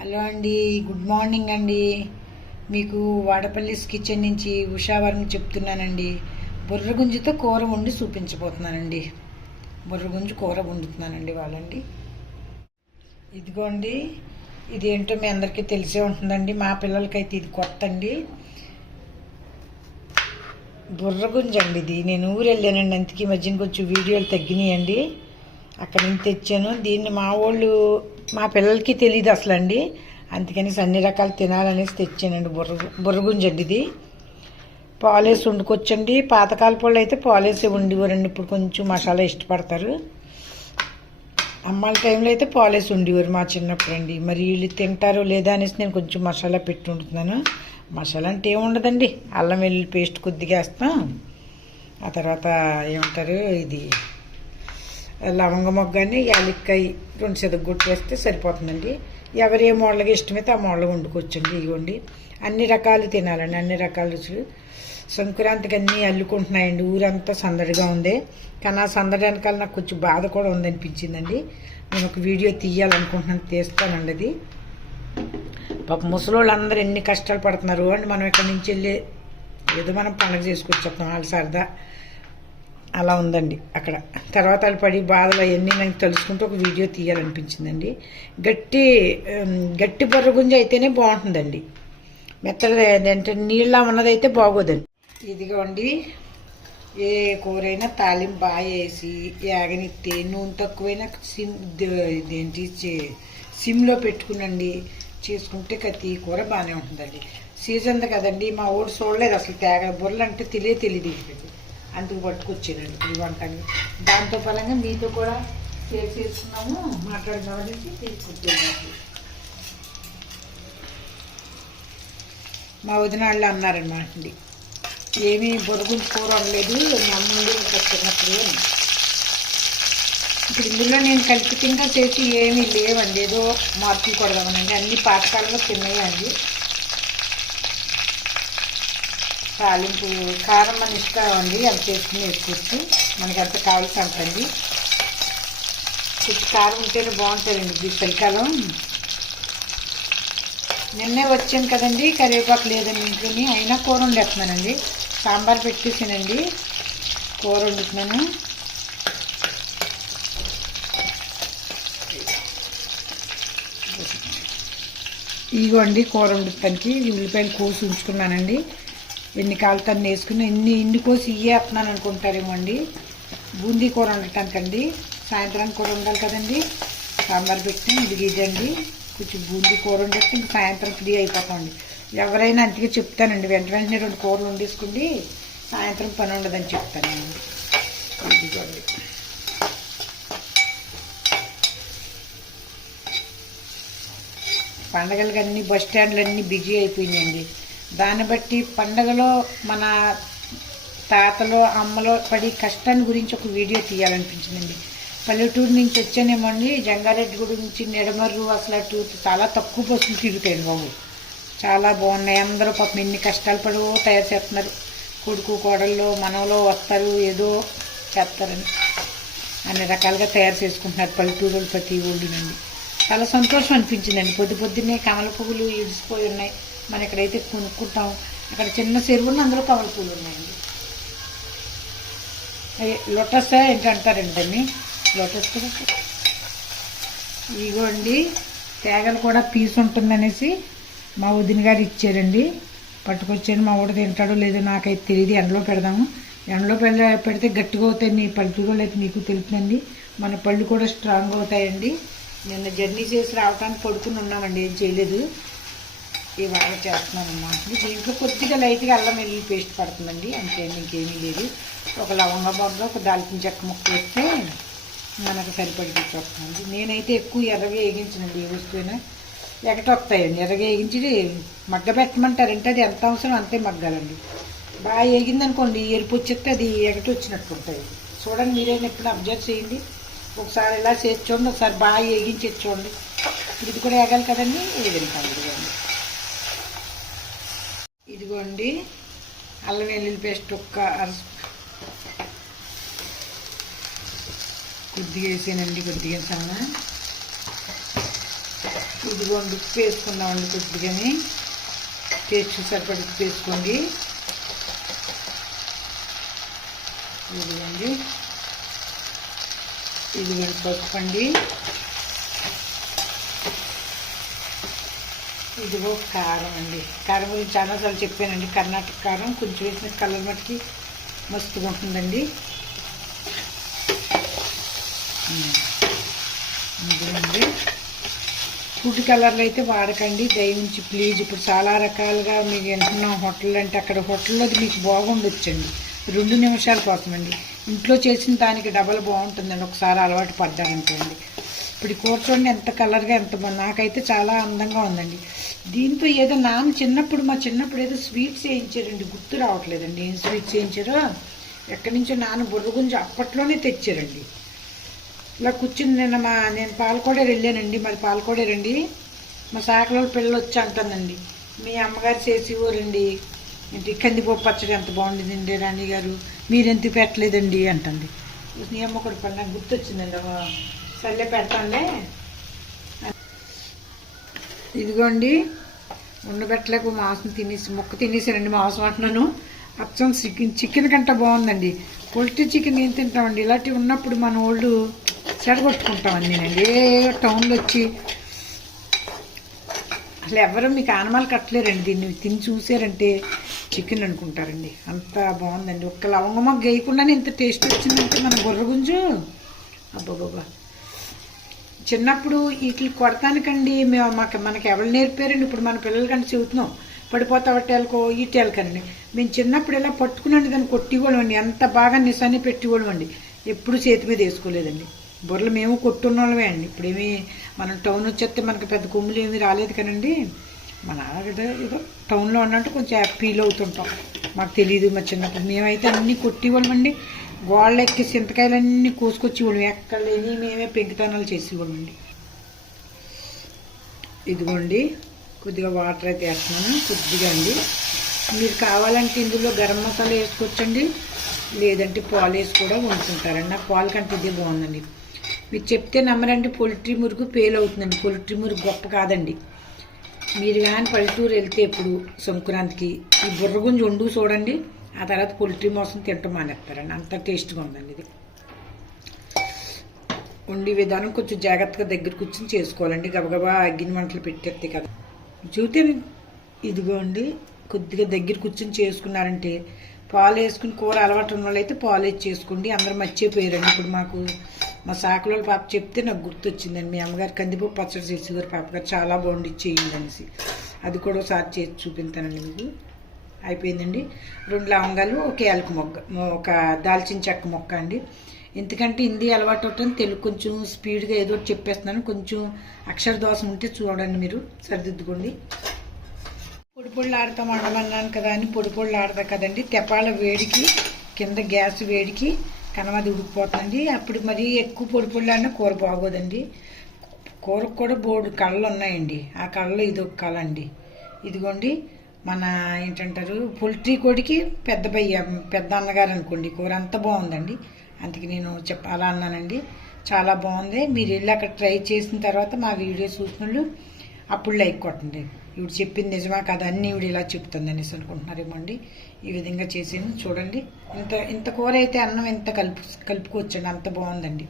Hello అండి good morning అండి. మీకు వాడపల్లిస్ కిచెన్ నుంచి ఉషావరం చెప్తున్నానండి. బుర్రగుంజుతో కూర వండి చూపించబోతున్నానండి. బుర్రగుంజు కూర వండుతున్నానండి వాళ్ళండి. ఇదిగోండి ఇదేంటో మీ అందరికీ తెలిసే ఉంటుందండి. మా పిల్లలకైతే ఇది కొత్త అండి బుర్రగుంజ అండి ఇది. నేను ఊరు వెళ్ళానండి అందుకే ఈ మధ్యన కొంచెం వీడియోలు తగ్గినాయండి. అక్కడ నుంచి తెచ్చాను. దీన్ని మా వాళ్ళు మా పిల్లలకి తెలియదు అసలు అండి అందుకని అన్ని రకాలు తినాలనేసి తెచ్చానండి బుర్ర బుర్రగుంజ ఇది పాలేసి వండుకొచ్చండి. పాతకాల పళ్ళు అయితే పాలేసి వండివారండి. ఇప్పుడు కొంచెం మసాలా ఇష్టపడతారు. అమ్మాల టైంలో అయితే పాలేసి ఉండేవారు మా చిన్నప్పుడు అండి మరి వీళ్ళు తింటారో లేదా అనేసి నేను కొంచెం మసాలా పెట్టి వండుతున్నాను. మసాలా అంటే ఏముండదండి అల్లం వెల్లుల్లి పేస్ట్ కొద్దిగా వేస్తాం. ఆ తర్వాత ఏమంటారు ఇది లవంగ మొగ్గని యాలక్కాయ రెండు సెదగొట్టు వేస్తే సరిపోతుందండి. ఎవరు ఏ మోడల్గా ఇష్టమైతే ఆ మోడల్గా వండుకోవచ్చండి ఇవ్వండి అన్ని రకాలు తినాలండి అన్ని రకాల రుచులు. సంక్రాంతికి అన్నీ అల్లుకుంటున్నాయండి ఊరంతా సందడిగా ఉంది. కానీ ఆ సందడి వెనకాల నాకు కొంచెం బాధ కూడా ఉందనిపించిందండి. నేను ఒక వీడియో తీయాలనుకుంటున్నాను తీస్తానండి అది. పాప ముసలోళ్ళందరూ ఎన్ని కష్టాలు పడుతున్నారు అండి మనం ఇక్కడి నుంచి వెళ్ళి ఏదో మనం పండుగ చేసుకొచ్చేస్తాం వాళ్ళ సరదా. అలా ఉందండి. అక్కడ తర్వాత వాళ్ళు పడి బాధలు అవన్నీ నాకు తెలుసుకుంటూ ఒక వీడియో తీయాలనిపించిందండి. గట్టి గట్టి గట్టి బొర్రగుంజ అయితేనే బాగుంటుందండి. మెత్తగా అంటే నీళ్ళ ఉన్నదైతే బాగోదండి. ఇదిగోండి ఏ కూరైనా తాలింపు బాగా వేసి యాగనిస్తే నూనె తక్కువైనా సిమ్ ఇదేంటి చే- సిమ్లో పెట్టుకునండి. చేసుకుంటే కత్తి కూర బాగానే ఉంటుందండి. సీజన్ కదండి మా ఊడు చూడలేదు అసలు. తేగ బుర్రలు అంటే తెలియ తెలియదు వీటికి. అందుకు పట్టుకొచ్చారండి ఈ వంటని దాంతో పరంగా మీతో కూడా షేర్ చేసుకున్నాము మాట్లాడదామనేసి తీసుకొచ్చాము మా వదిన వాళ్ళు అన్నారనమాట అండి ఏమీ బొరుగుంచి కూర వండలేదు మా అమ్మ నుండి చిన్నప్పుడు ఇప్పుడు ఇందులో నేను కల్పితంగా చేసి ఏమీ లేవండి ఏదో మార్పులు కొడదామనండి అన్ని పాతకాలంలో తిన్నాయండి. తాలింపు కారం మన ఇష్టం అండి అది చేసుకుని వేసుకోవచ్చు మనకి అంత కావాల్సి అంతండి కొంచెం కారం ఉంటేనే బాగుంటుందండి ఇది చలికాలం. నిన్నే వచ్చాను కదండి కరివేపాకు లేదండి ఇంట్లోని అయినా కూర వండేస్తున్నానండి. సాంబార్ పెట్టేసానండి. కూర వండుతున్నాను. ఇగోండి కూర వండుతానికి ఉల్లిపాయలు కోసి ఉంచుకున్నానండి. ఎన్ని కాలుతాన్ని వేసుకుని ఎన్ని ఇన్ని కోసి ఇయ్యేస్తున్నాను అనుకుంటారేమో అండి. బూందీ కూర వండటానికండి. సాయంత్రానికి కూర ఉండాలి కదండి. సాంబార్ పెట్టి ఇది ఇదండి కొంచెం బూందీ కూర వండేస్తే ఇంక సాయంత్రం ఫ్రీ అయిపోతామండి. ఎవరైనా అంతగా చెప్తానండి. వెంట వెంటనే రెండు కూరలు వండేసుకుండి. సాయంత్రం పని ఉండదని చెప్తానండి. ఇదిగోండి. పండగలకి బస్ స్టాండ్లు అన్నీ బిజీ అయిపోయినాయండి. దాన్ని బట్టి పండగలో మన తాతలో అమ్మలో పడి కష్టాన్ని గురించి ఒక వీడియో తీయాలనిపించిందండి. పల్లెటూరు నుంచి వచ్చానేమండి జంగారెడ్డి గురించి నిడమర్రు అసలు అటు చాలా తక్కువ బస్సులు తిరుగుతాయి బాబు. చాలా బాగున్నాయి. అందరూ పాపం ఎన్ని కష్టాలు పడవో తయారు చేస్తున్నారు. కొడుకు కోడళ్ళు మనవలో వస్తారు ఏదో చేస్తారని అన్ని రకాలుగా తయారు చేసుకుంటున్నారు పల్లెటూరులు ప్రతి ఊళ్ళోనండి. చాలా సంతోషం అనిపించిందండి. పొద్దు పొద్దున్నే కమల పువ్వులు ఇడిసిపోయి ఉన్నాయి. మనం ఇక్కడైతే కొనుక్కుంటాం అక్కడ చిన్న చెరువున్న అందులో కమల పూలు ఉన్నాయండి. అయ్యే లోటస్ ఏంటంటారండి దాన్ని? లోటస్ కూడా ఇగోండి తేగలు కూడా పీస్ ఉంటుందనేసి మా వదిన గారు ఇచ్చారండి. పట్టుకొచ్చాను మా ఊడ తింటాడో లేదో నాకైతే తెలియదు ఎండలో పెడదాము. ఎండలో పెడ పెడితే గట్టిగా అవుతాయి నీ పల్లెటూరులో అయితే మీకు తెలుపునండి మన పళ్ళు కూడా స్ట్రాంగ్ అవుతాయండి. నిన్న జర్నీ చేసి రావడానికి పడుకుని ఉన్నామండి ఏం చేయలేదు. ఇవాళ చేస్తున్నాను అన్నమాట దీంట్లో కొద్దిగా లైట్గా అల్లం వెల్లుల్లి పేస్ట్ పడుతుందండి అంతే ఇంకేమీ లేదు. ఒక లవంగ బొగ్గ ఒక దాల్చిన చెక్క ముక్క వేస్తే మనకు సరిపడి వస్తుంది నేనైతే ఎక్కువ ఎర్రగా వేగించనండి ఏ వస్తువైనా. ఎగటొస్తాయండి ఎర్రగా వేగించి మగ్గ పెట్టమంటారంటే అది ఎంత అవసరం అంతే మగ్గాలండి. బాగా వేగిందనుకోండి ఎరుపు వచ్చేస్తే అది ఎగటి వచ్చినట్టు ఉంటుంది చూడండి మీరైనా ఎప్పుడు అబ్జర్వ్ చేయండి. ఒకసారి ఇలా చేసి చూడండి ఒకసారి బాగా వేగించి చూడండి. ఇది కూడా వేగాలి కదండి ఏదండి ఇదిగోండి ఇదిగోండి అల్లం వెల్లుల్లి పేస్ట్ ఒక్క అర- కొద్దిగా వేసానండి కొద్దిగా చాలా ఇదిగోండి ఉప్పు వేసుకుందామండి కొద్దిగాని. టేస్ట్ సరిపడి ఉప్పు వేసుకోండి. ఇదిగోండి. ఇదిగోండి పసుపు అండి. ఇదిగో కారం అండి. కారం గురించి చాలాసార్లు చెప్పానండి. కర్ణాటక కారం కొంచెం వేసిన కలర్ మట్టికి మస్తుగా ఉంటుందండి. ఉమ్. ఇదిగోండి ఫుడ్ కలర్లు అయితే వాడకండి. దయవుంచి ప్లీజ్. ఇప్పుడు చాలా రకాలుగా మీకు వింటున్నాం హోటల్ అంటే అక్కడ హోటల్లో మీకు బాగుండొచ్చండి. రెండు నిమిషాల కోసమండి. ఇంట్లో చేసిన దానికి డబల్ బాగుంటుందండి. ఒకసారి అలవాటు పడ్డారనుకోండి. ఇప్పుడు కూర్చోండి కూర చూడండి ఎంత కలర్గా ఎంత నాకైతే చాలా అందంగా ఉందండి. దీంతో ఏదో నాన్న చిన్నప్పుడు మా చిన్నప్పుడు ఏదో స్వీట్స్ వేయించారండి గుర్తు రావట్లేదండి. ఏం స్వీట్స్ వేయించారో ఎక్కడి నుంచో నాన్న బుర్ర గురించి అప్పట్లోనే తెచ్చారండి. ఇలా కూర్చుని నిన్న మా నేను పాలకోడేరు వెళ్ళానండి. మరి పాలకోడేరండి మా శాఖలో పిల్లలు వచ్చి అంటానండి మీ అమ్మగారు చేసి ఊరండి ఏంటి కందిపప్పు పచ్చడి ఎంత బాగుండిందండి రాణి గారు. మీరెందుకు పెట్టలేదండి అంటుంది. నీ అమ్మ కూడా పని నాకు గుర్తొచ్చిందండి. అవ్వ. పెట్టండి ఇదిగోండి ఉండబెట్టలేక మాంసం తినేసి ముక్క తినేసానండి మాంసం అంటున్నాను. అచ్చం చికెన్ చికెన్ కంటే బాగుందండి. పొల్ట్రీ చికెన్ ఏం తింటామండి? ఇలాంటివి ఉన్నప్పుడు మన వాళ్ళు చెడగొట్టుకుంటామండి నేనండి. ఏ టౌన్లో వచ్చి అసలు ఎవరు మీకు ఆనమాలు కట్టలేరండి. దీన్ని తిని చూసారంటే చికెన్ అనుకుంటారండి. అంత బాగుందండి. ఒక్క లవంగమ్మ గేయకుండానే ఇంత టేస్ట్ వచ్చిందంటే మన గుర్రగుంజు అబ్బాబాబా చిన్నప్పుడు వీటిని కొడతానికండి మేము మాకు మనకి ఎవరు నేర్పారండి? ఇప్పుడు మన పిల్లలకంటే చెబుతున్నాం. పడిపోతా వట్టేళ్ళకో ఈటేళ్ళకండి మేము చిన్నప్పుడు ఇలా పట్టుకునండి దాన్ని కొట్టివ్వడం అండి ఎంత బాగా నిశాన్ని పెట్టివ్వడం అండి ఎప్పుడు చేతి మీద వేసుకోలేదండి. బుర్రలు మేము కొట్టున్న వాళ్ళమే అండి. ఇప్పుడేమీ మనం టౌన్ వచ్చేస్తే మనకి పెద్ద కొమ్ములు ఏమీ రాలేదు కదండి. మన ఏదో ఏదో టౌన్లో ఉన్నట్టు కొంచెం ఫీల్ అవుతుంటాం. మాకు తెలియదు మా చిన్నప్పుడు. మేమైతే అన్నీ కొట్టేవాళ్ళం అండి గోళ్ళ ఎక్కి చింతకాయలన్నీ కోసుకొచ్చేవాళ్ళం ఎక్కడ లేని మేమే పెంకుతనాలు చేసి ఇవ్వండి. ఇదిగోండి కొద్దిగా వాటర్ అయితే వేస్తున్నాను. కొద్దిగా అండి. మీరు కావాలంటే ఇందులో గరం మసాలా వేసుకోవచ్చండి. లేదంటే పాలు వేసి కూడా వండుకుంటారండి. నాకు పాలు కంటే ఇదే బాగుందండి. మీరు చెప్తే నమ్మరండి పొలిట్రీ మురుగు పేలు అవుతుందండి. పొలిట్రీ మురుగు గొప్ప కాదండి. మీరు కానీ పల్లెటూరు వెళ్తే ఎప్పుడు సంక్రాంతికి ఈ బుర్రగుంజి వండు చూడండి. ఆ తర్వాత పోల్ట్రీ మోసం తింటాం మానేస్తారండి అంత టేస్ట్గా ఉందండి ఇది. వండి విధానం కొంచెం జాగ్రత్తగా దగ్గర కూర్చొని చేసుకోవాలండి. గబగబా అగ్గిన మంటలు పెట్టేస్తే కదా. చూస్తే ఇదిగోండి కొద్దిగా దగ్గర కూర్చొని చేసుకున్నారంటే పాలు వేసుకుని కూర అలవాటు ఉన్న వాళ్ళైతే పాలు వేసి చేసుకోండి. అందరూ మర్చిపోయారండి. ఇప్పుడు మాకు మా సాకులో పాప చెప్తే నాకు గుర్తొచ్చిందండి. మీ అమ్మగారు కందిపప్పు పచ్చడి చేసేవారు. పాప గారు చాలా బాగుండి చేయండి అనేసి. అది కూడా ఒకసారి చేసి చూపించానండి మీకు. అయిపోయిందండి. రెండు లవంగాలు ఒక యాలకు మొగ్గ ఒక దాల్చిన చెక్క మొక్క అండి. ఎందుకంటే హిందీ అలవాటు అవటం తెలుగు కొంచెం స్పీడ్గా ఏదో ఒకటి చెప్పేస్తున్నాను. కొంచెం అక్షర దోషం ఉంటే చూడండి మీరు సరిదిద్దుకోండి. పొడి పొళ్ళు ఆడతాం ఆడమన్నాను కదా అని పొడి పొళ్ళు ఆడతా కదండి. తెపాల వేడికి కింద గ్యాస్ వేడికి కనమది ఉడికిపోతుందండి. అప్పుడు మరీ ఎక్కువ పొడి పొళ్ళు ఆడినా కూర బాగోదండి. కూరకు కూడా బోర్డు కళ్ళు ఉన్నాయండి ఆ కళ్ళలో ఇది ఒక కళ అండి ఇదిగోండి మన ఏంటంటారు పొల్ట్రీ కోడికి పెద్ద బయ్య పెద్ద అన్నగారు అనుకోండి కూర అంత బాగుందండి. అందుకే నేను చెప్ప అలా అన్నానండి. చాలా బాగుంది. మీరు వెళ్ళి అక్కడ ట్రై చేసిన తర్వాత మా వీడియో చూసిన వాళ్ళు అప్పుడు లైక్ కొట్టండి. ఇవిడు చెప్పింది నిజమా కదా అన్నీ ఇవిడు ఇలా చెప్తుంది అనేసి అనుకుంటున్నారేమో అండి ఈ విధంగా చేసాను చూడండి. ఇంత ఇంత కూర అయితే అన్నం ఎంత కలుపు కలుపుకోవచ్చండి. అంత బాగుందండి.